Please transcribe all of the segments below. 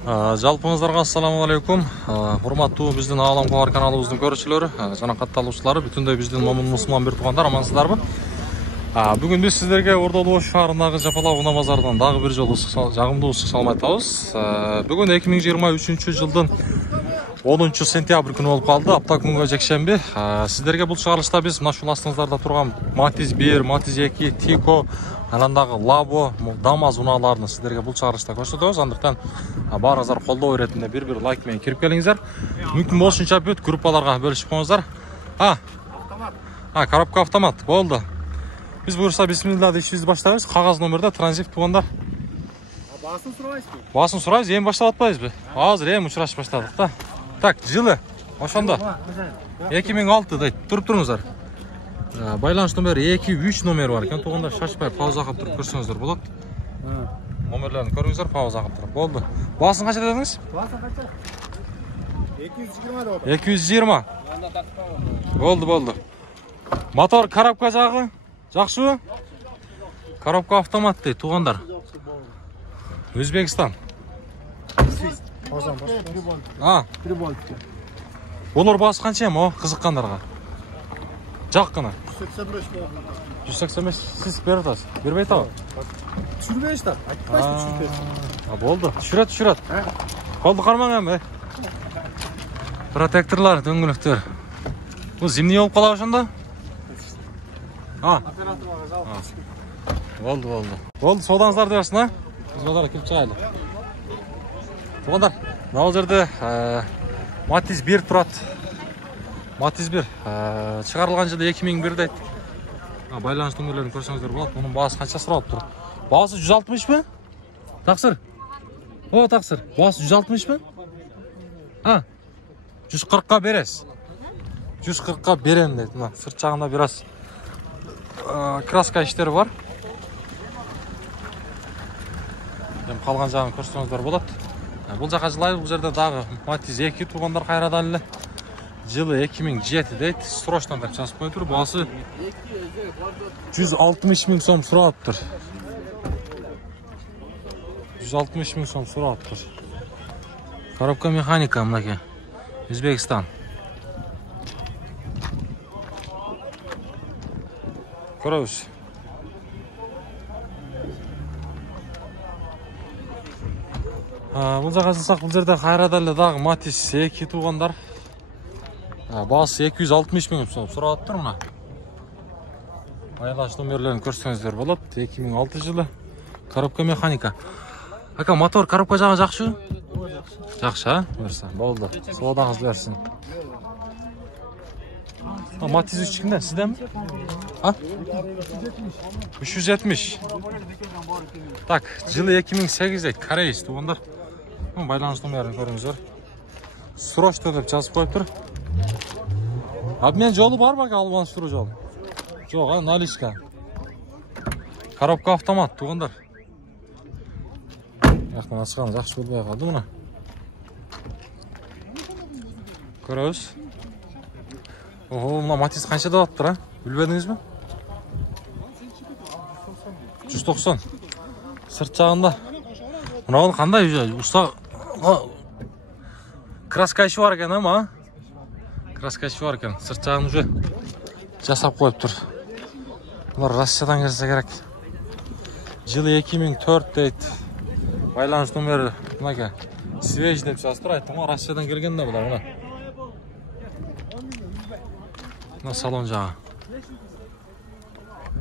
Жалпыңыздарга ассаламу алейкум. Урматтуу биздин Аалам Кабар каналыбыздын көрүүчүлөрү жана катталуучулары, бүтүндөй биздин момун мусулман бир туугандар, амансыздарбы? Бүгүн биз сиздерге Ордолуу шаарындагы Жапалак унаа базарынан дагы бир жолу жагымдуу ысык салма айтабыз. Бүгүн 2023 жылдын 10 сентябрь күнү болуп калды, апта күнгө жекшемби. Сиздерге бул чыгарылышта биз мына ушул астыңыздарда турган Матиз 1, Матиз 2, Тико, анандагы Лабо, Дамаз унааларын сиздерге бул чыгарылышта көрсөтөбүз. Андыктан баарыңыздар колдоо иретинде бир лайк менен кирип келиңиздер. Мүмкүн болушунча бүт группаларга бөлүшүп коюңуздар. Коробка автомат болду. Биз буюрса бисмилла деп ишибизди баштайбыз. Кагаз номерде транзит туугандар. Баасын сурабайсызбы? Баасын сурайбыз, эми баштап атпайбызбы? Азыр эми учурашып баштадык да. Так, жылы ошондо 2006 дейт. Туруп туруңуздар. Байланыш номери 2-3 номери бар экен. Туугандар шашпай пауза кылып туруп көрсөңүздөр болот. Номерлерин көрүңүздөр, пауза кылып туруп. Болду. Баасын канча дедиңиз? Баасын канча? 220 деп. 220. Болду. Мотор, коробка жагы жакшыбы? Коробка автомат дейт, туугандар. Өзбекстан. Болор баасы канча эми о, кызыккандарга? Жаккына. 185 сиз берип атасыз. Бербей атабы? Түшүрбөйсүз да. Айтпайсыз түшүрөт. Болду. Түшүрөт. Колду кармаң эми. Протекторлор, дөңгөлөктөр. Бул зимний болуп калабы ошондо? Болду. Соодаңыздарды берсин, а? Биз базарга кирип чыгайлы. Туугандар, мына жерде Матиз 1 турат. Матиз 1 чыгарылган жылы 2001 дейт. Байланыш номерлерин көрсөңүздөр болот. Мунун баасы канча суралып тур? Баасы 160 Таксыр. Таксыр. Баасы 160 140ка бересиз. 140ка берем дейт. Мына сырт жагында бир аз краска иштери бар. Эми калган жагын көрсөңүздөр болот. Бул жака жылайбыз. Бул жерде дагы Матиз 2 туугандар кайрадан эле. Жылы 2007 дейт. Срочно деп жазып коюптур. Баасы 160 миң сом суралыптыр. 160 миң сом суралыптыр. Коробка механика мынакей. Өзбекстан. Көрөбүз. Бул жака жылсак, бул жерде кайрадан эле дагы Матиз 2 туугандар. Баасы 260 миң сом суралыптыр мына. Байланыш номерлерин көрсөңүздөр болот. 2006 жылы. Коробка механика. Ака, мотор, коробка жагы жакшы? Жакшы, Берсе, болду. Соодаңыз берсин. Матиз 3 кимде? Сизденби? 370. Так, жылы 2008 дейт. Корейс туугандар. Байланыш номерин көрүңүздөр. Срочно деп жазып коюптур. Обмен жолу барбы, албаныстыруу жолу? Жок, наличка. Коробка автомат туугандар. Жактан ачкан жакшы болбой калды мына. Көрөбүз. Мына Матиз канча деп атыптыр, а? Билбедиңизби? 190. Сырт жагында. Мына кандай уста краска иши бар экен, а? Краска иши бар экен. Сырт жагын уже жасап коюптур. Булар Россиядан келсе керек. Жылы 2004 дейт. Байланыш номери мынакей. Свеж деп жазыптыр. Айттым го, Россиядан келген да булар, мына. Мына салон жагы.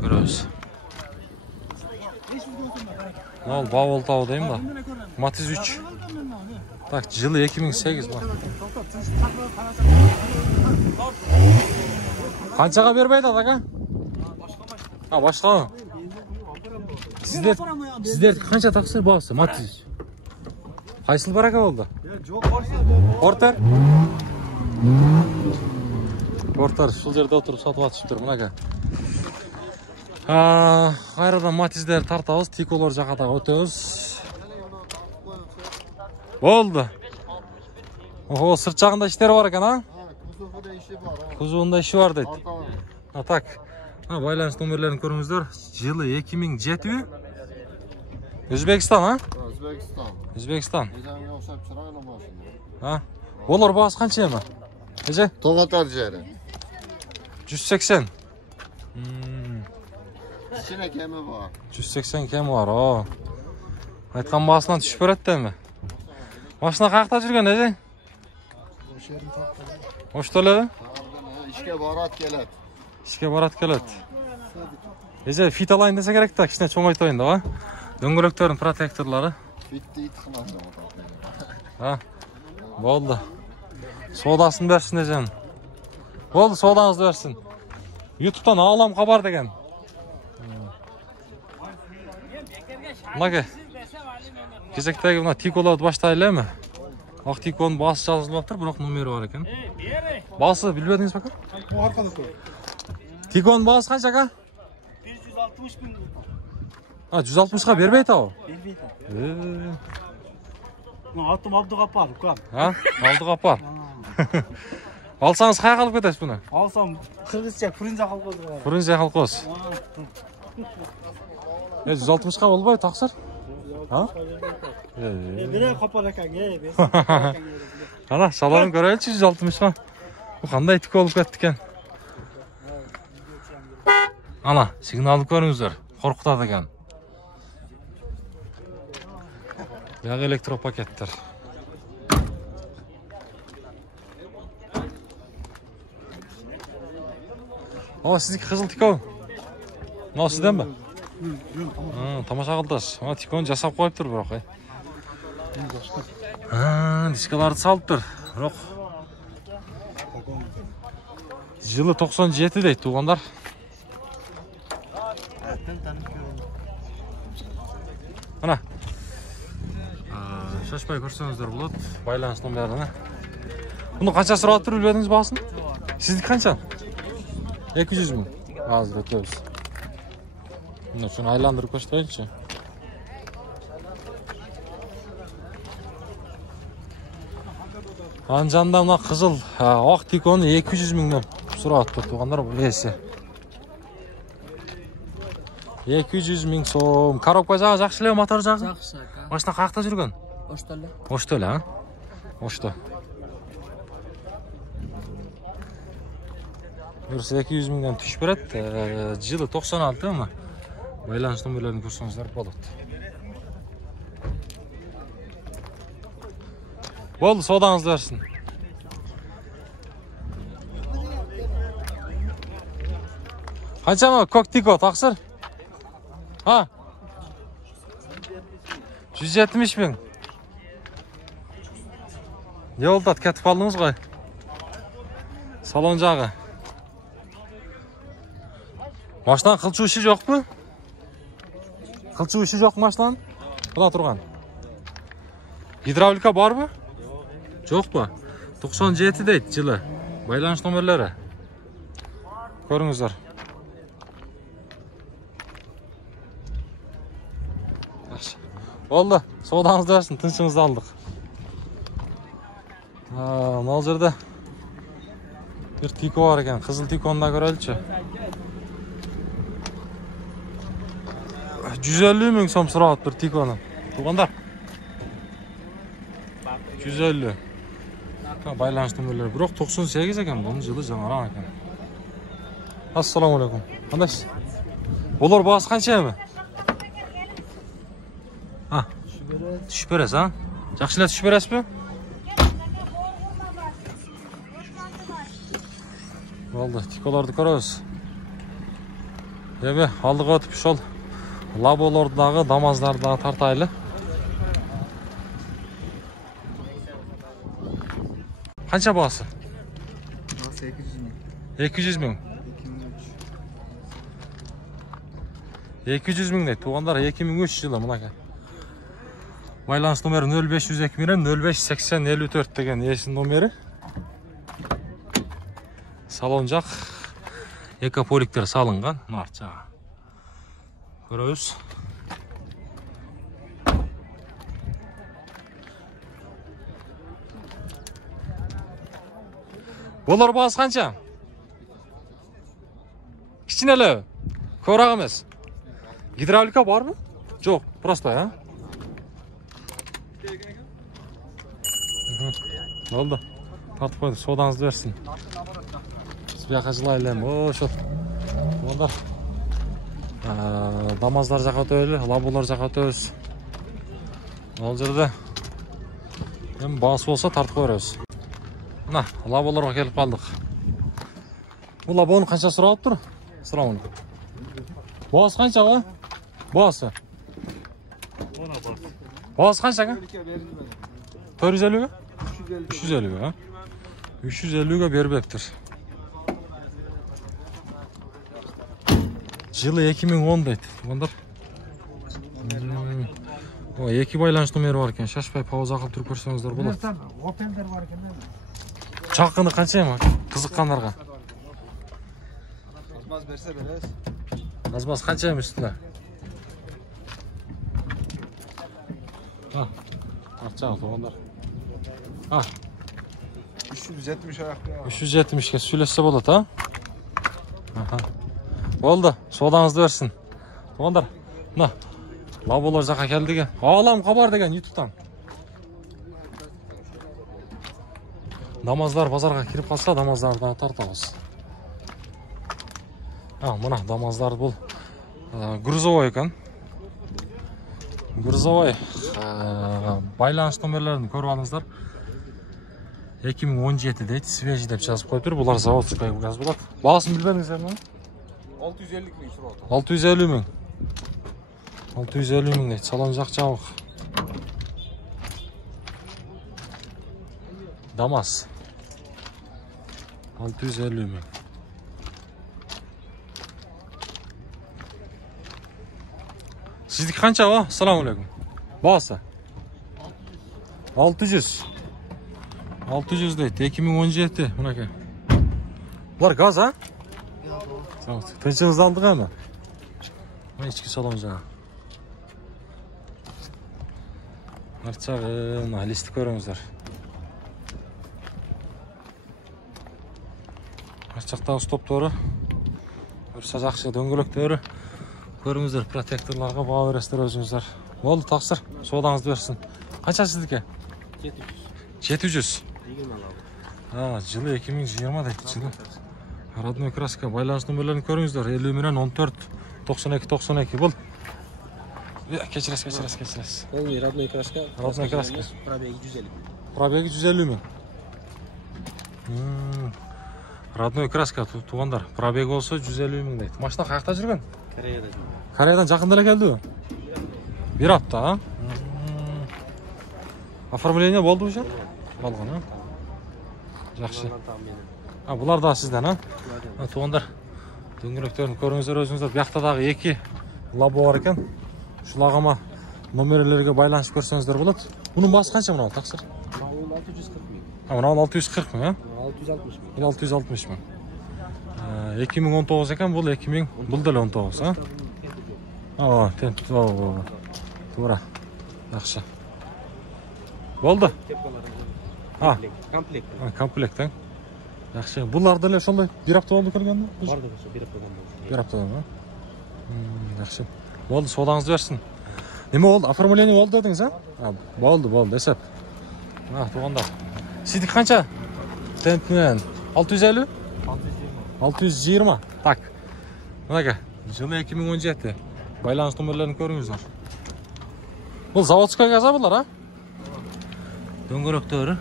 Көрөбүз. Мына бабыл табы дейм да. Матиз 3. Так, жылы 2008 бар. Канчага бербейт ака? Башка. Сиздер канча таксыр баасы Матиз? Кайсыл бар ака болду? Жок, Портер. Портер ушул жерде отуруп сатып атышыптыр мынакей. Кайрадан Матиздер тартабыз, Тиколор жака да өтөбүз. Болду. Сырт жагында иштери бар экен, а? Кузовунда иши бар дейт. Так. Байланыш номерлерин көрүңүздөр. Жылы 2007. Өзбекстан, а? Өзбекстан. Өзбекстан. Oxşab çırağına başın. Ha? Olur bağız qancha emi? Necha? To'g'atar jeri. 180. Kichkina kemi bor. 180 kemi var. O. Aytgan bağısından tushib beradimi? Mashina qayerda yurgan necha? O'sha yerni topdim. O'shto'la? İşke barat keladi. Ishga boradi keladi. Necha fit olayin desa kerak-da, kichkina cho'ngaytoyin-da, ha? Do'ng'ilaklarning protektorlari. Bitti it qilmadi. Ha. Bo'ldi. Sodasini bersin ekan. Bo'ldi, sodangizni bersin. YouTube'dan olam xabar degan. Nega? Kezakdagi buna tikolarni boshlaylikmi? Oq tikoni bosi yozilibdir, biroq nomeri bor ekan. Bosi bilmadingiz aka? Bu arkada tur. Tikon bosi qancha aka? 160 bin. Ha, 160 ga bermaydi o. Bermaydi. Atım Abdugapar, ukan. Ha? Oldi qopar. Olsangiz qayerga olib ketasiz buni? Alsam Kırgızca, Fırınca kalkozu var. Fırınca xalqos. 160 ga bo'lmaydi, taqsir? Ha? Bire kapar ekan, Ana, salonini ko'raylik 160 ga. Bu qanday tik olib ketdi ekan? Ana, signalni ko'ringizlar. Qo'rqitadi ekan. Yağ elektropaketler. O sizniki qizil tikon. No sizdanmi? Ha, tomosha qildingiz. Ha, tikon jasab qo'yibdir biroq. Ha, diskalarni solibdir. Biroq yılı 97 deydi tuğanlar. Ana. Şaşpay ko'rsangizdar bo'ladi. Байланыш nomerini. Buni qancha so'rab turib bilmadingiz bahosin? Sizniki qancha? 200 ming. Hozir o'tamiz. Buni shuni aylantirib ko'rsataylikchi. Anjanda buna qizil oq tikoni 200 mingdan so'rabdi tuğanlar bu esi. 200 ming so'm. Korobka jag'i yaxshilab, motor jag'i? Yaxshi aka. Mashina qayerda yurgan? O'shto'la. O'shto'la, ha? O'shto. Burası 200 mingdan tushib beradi. Yili 96 mi? Байланыш nomerlarini ko'rsangizlar bo'ladi. Bo'ldi, sodangizni bersin. Qanchami ko'k tiko taqsir? Ha? 170 ming. Yo'lda ketib qoldingiz qo'y. Salon jag'i. Mashina qilchuv ishi yo'qmi? Qilchuv ishi yo'q mashinaning? Buna turgan. Gidravlika bormi? Yo'qmi? 97 deydi yili. Байланыш nomerlari. Ko'ringizlar. Oldu. Soğudanızda versin. Tınçımızı aldık. Ne olacak da? Bir tiko var eken. Kızıl tikonu da görelim. 150 ming so'm so'rayapti bir tikoni. Tuğanlar. 150. Байланыш nomerlari. Biroq 98 ekan. Bunun yılı жаңаroq ekan. Assalomu alaykum. Qandaysiz? Bular bahsi qanchami? Ha. Tushib berasiz, ha? Yaxshilab tushib berasizmi? Bo'ldi, tikolarni ko'ramiz. Yeme, oldiga o'tib shol labolardagi damazlardan tartayli. Qancha bahsi? 800 ming. 200 ming. 200 ming deydi. Tuğanlar 2003 yılı bunaka. Байланыш номері 0502 менен 058054 деген есін номері. Салон жақ экополиктер салынған. Нарт жағы. Көрөбүз. Болар бағасы қанша? Кичинелі. Көрақ емес. Гидравлика бар мı? Жоқ, просто, ha? Oldu. Tartып koyduk. Sodanızды versin. Biz bir yaka жылайлы. Ошол. Ондар. Дамаздар жака өтөлү, лабулар жака өтөбүз. Ал жерде эми баасы болсо тартып беребиз. Мына, лабуларга келип калдык. Бул лабонун канча сурап тур? Сурабын. Баасы канча га? Баасы. Баасы канча га? 450 га? 350 га? 350 га бербептир. Жылы 2010 дейт. Ондар. О, 2 байланыш номери бар экен. Шашпай пауза кылып туруп көрсөңүздөр болот. Опендер бар экен. Чакыны канча эми? Кызыккандарга. Azmaz berse berez. Азбас канча эми үстүнө? Акча алгандар. 370 ayakta. 370 ке сүйлөшсө болот, а? Болду, содаңызды берсин. Тугандар, мына лаболор жака келди. Алам кабар деген YouTube'дан. Дамаздар базарга кирип калса, дамаздардан тартабыз. Мына дамаздар бул грузовой экен. Грузовой байланыш номерлерин көрүп алыңыздар. 2017 дейт, свежий деп жазып коюптур. Булар заводской газ болот. Баасын билбедиңиздерби? 650 bin şurada. 650 миң. 650 миң дейт. Салон жак жабык. Дамаз. 650 миң. Сиздики канча ба? Ассаламу алейкум. Баасы? 600. 600 дейт. 2017 мынакей. Булар газ, а? Тынчыңызды алдык эми? Ички салон жана. Арчагын, листти көрүңүздөр. Арчактагы стоптору, өрсө жакшы дөңгөлөктөрү. Көрүңүздөр, протекторлорго баа бересиздер өзүңүздөр. Болду, таксыр, содаңызды берсин. Канча сиздики? 700. Жылы 2020 дейт, жылы. Родной краска, байланыш номерлерин көрүңүздөр. 50 менен 14 92 бул. Кечиресиз. Полный родной краска. Родной краска. Пробеги 150. Пробеги 150 миң. Родной краска тугандар. Пробеги болсо 150 миң дейт. Машина каякта жүргөн? Кореядан жакында эле келдиби? Бир апта, а? Оформление болду уже? Болгон, а? Жакшы. Булар да сизден, а? Тугандар, дөңгөлөктөрүн көрүңүздөр өзүңүздөр. Биякта дагы 2 лабо бар экен. Ушулагама номерлерге байланышып көрсөңүздөр болот. Мунун баасы канча мына таксыр? 640 миң. Мына 640 миң, а? 660 миң. 660 миң. 2019 экен, бул 2000, бул деле 19, а? Туура. Жакшы. Болду. Комплект. Комплект, а? Жакшы. Булар деле ошондой бир апта болду келгенби? Барды болсо бир аптадан болду. Бир аптадан, а? Жакшы. Болду, содаңызды берсин. Неме болду? Оформление болду дедиңиз, а? Болду, эсеп. Тугандар. Сиздики канча? Темп менен 650? 620. Так. Мынакей, жылы 2017. Байланыш номерлерин көрүңүздөр. Бул заводской газ булар, а? Дөңгөлөктөрү.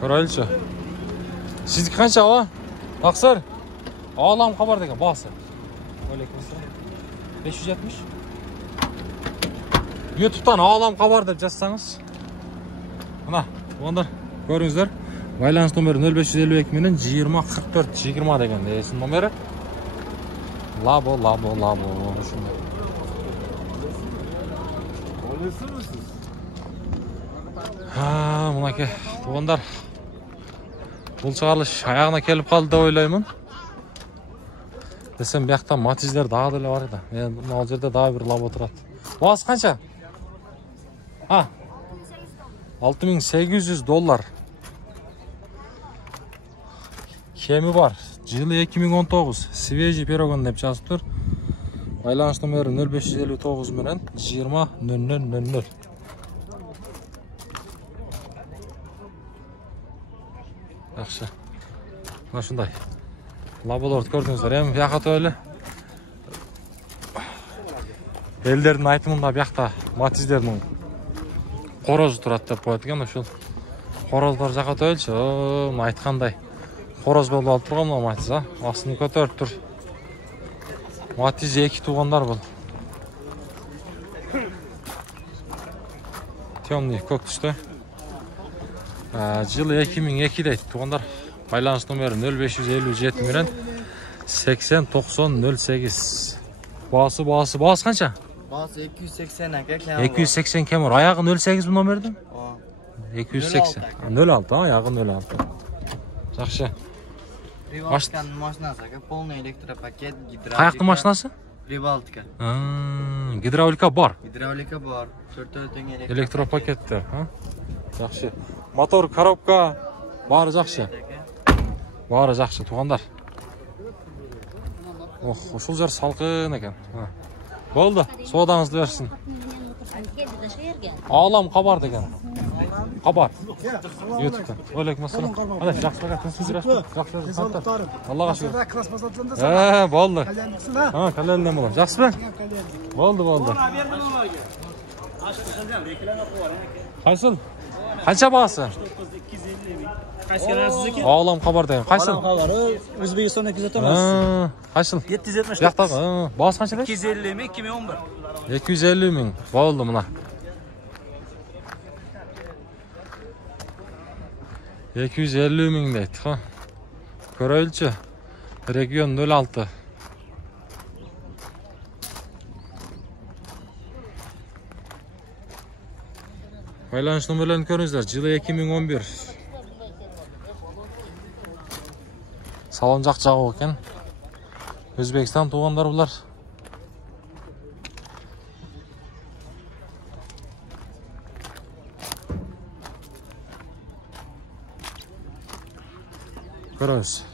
Көрөлчү. Сиздики канча ба? Таксыр. Алам кабар деген баасы. 570. YouTube'дан алам кабар деп жазсаңыз. Мына, ондар көрүңүздөр. Байланыш номери 0552 менен 20 44 20 деген эсин номери. Лабо. Ушундай. Мынакей, тугандар. Бул чыгарылыш аягына келип калды деп ойлоймун. Десем, биякта матизлер дагы деле бар да. Мен ал жерде дагы бир лабо турат. Баасы канча? $6800. Кеми бар. Жылы 2019. Свежий пирогон деп жазып тур. Байланыш номері 0559 менен 20 0000. Жақсы. Мына шундай. Лаболорды көрдіңіздер, эми бияка өтөлү. Элдердин айтымында биякта матиздердин корозу турат деп коет экен, ошол короздар жака өтөлчү. Мына айткандай короз болуп алып турган мына матиз, астын көтөрүп тур. Матиз эки туугандар бул. Темный көк түстө. Жылы 2002 дейт туугандар. Байланыш номери 0557 менен 80 90 08. Баасы канча? Баасы 280 ака. 280 кем бар. Аягы 08 бу номердин? 280. 06, аягы 06. Жакшы. Рибалтиканын машинасы ака, полный электропакет, гидравлика. Каяктын машинасы? Рибалтика. Гидравлика бар. Гидравлика бар. 4 тең Электропакеттер, Жакшы. Мотор, коробка баары жакшы. Баары жакшы туугандар. Ушул жер салкын экен. Болду, соодаңызды берсин. Алам кабар деген. Кабар. YouTube'dan. Алейкум ассалам. Кандай, жакшы багатсыз жүрөсүз? Жакшы. Аллага шүгүр. Класс басатында Болду. кальяндыксың. Кальяндын болом. Жакшысызбы? Болду. Кайсыл? Канча баасы? 250 Кайсы келесиз экен? Алам кабар деген. Кайсыл? Кабары Өзбекстан 200 Кайсыл? 770. Жактагы. Баасы канча дейсиз? 250 ми 2011. 250 миң. Болду мына. 250 миң дейт. Көрөйлүчү. Регион 06. Байланыш номерлерин көрүңүздөр. Жылы 2011. Салон жак жагуу экен. Өзбекстан туугандар булар. Көрөңүз.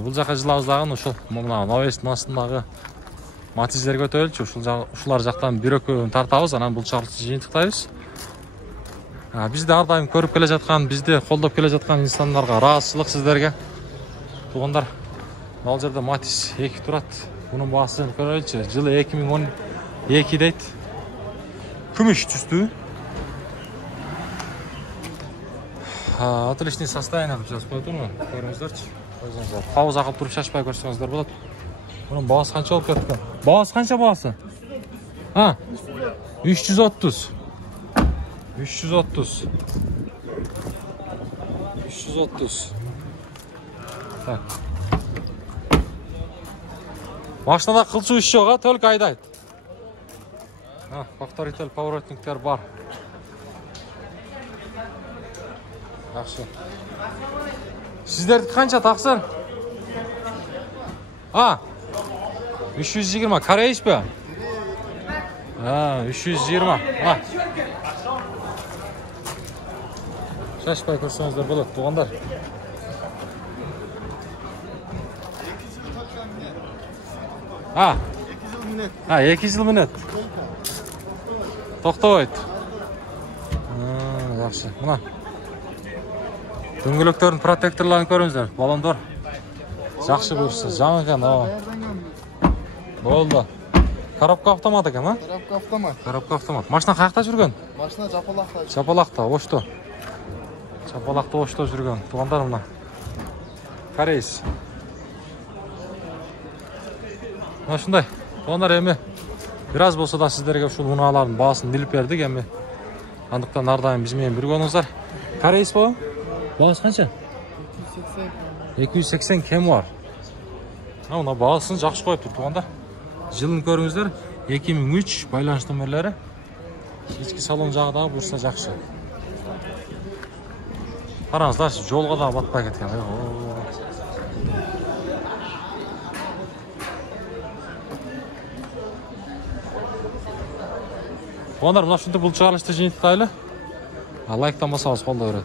Бул жака жылабыз дагы ушул мына навестин астындагы матиздерге өтөлчү. Ушулар жактан бир экөөнү тартабыз, анан бул чарчы жыйынтыктайбыз. Бизди ар дайым көрүп келе жаткан, бизди колдоп келе жаткан инсандарга ыраазычылык сиздерге. Туугандар, ал жерде матиз 2 турат. Бунун баасын көрөйлүчү. Жылы 2012 дейт. Күмүш түстүү. Отличный состояние деп жазып коюптурмун. Көрүңүздөрчү. Пауза кылып туруп шашпай көрсөңүздөр болот. Bunun bağısı kança olup ketken? Bağısı kança bağısı? 330. 330. 330. Так. Машинада кылчу иш жок, только айдайт. Повторитель, поворотниктер бар. Жакшы. Сиздердики канча таксыр? 320. Корейс бе? 320. Шашпай көрсөңүздөр болот, туугандар. Екі жыл минет. Токтобойт. Жакшы. Мына. Дөңгөлөктөрдүн протекторларын көрүңүздөр, баллондор. Жакшы буюрса, жаңы экен, Болду. Коробка автомат экен, Коробка автомат. Коробка автомат. Машина каякта жүргөн? Машина Жапалакта. Жапалакта, Ошто. Жапалакта, Ошто жүргөн. Туугандар мына. Корейс. Мына ушундай. Туугандар эми бир аз болсо да сиздерге ушул унаалардын баасын билип бердик эми. Андыктан ар дайым биз менен бирге болуңуздар. Корейс бо? Баасы канча? 280 кем бар. Мына баасын жакшы коюптур, туугандар. Жылын көрүңүздөр, 2003 байланыш номерлери. Ички салон жагы дагы бурса жакшы. Караңыздар, жолго да батпай кеткен. Туугандар, мына ушинтип бул чыгарылышты жыйынтыктайлы. Лайктан басабыз колдой берет.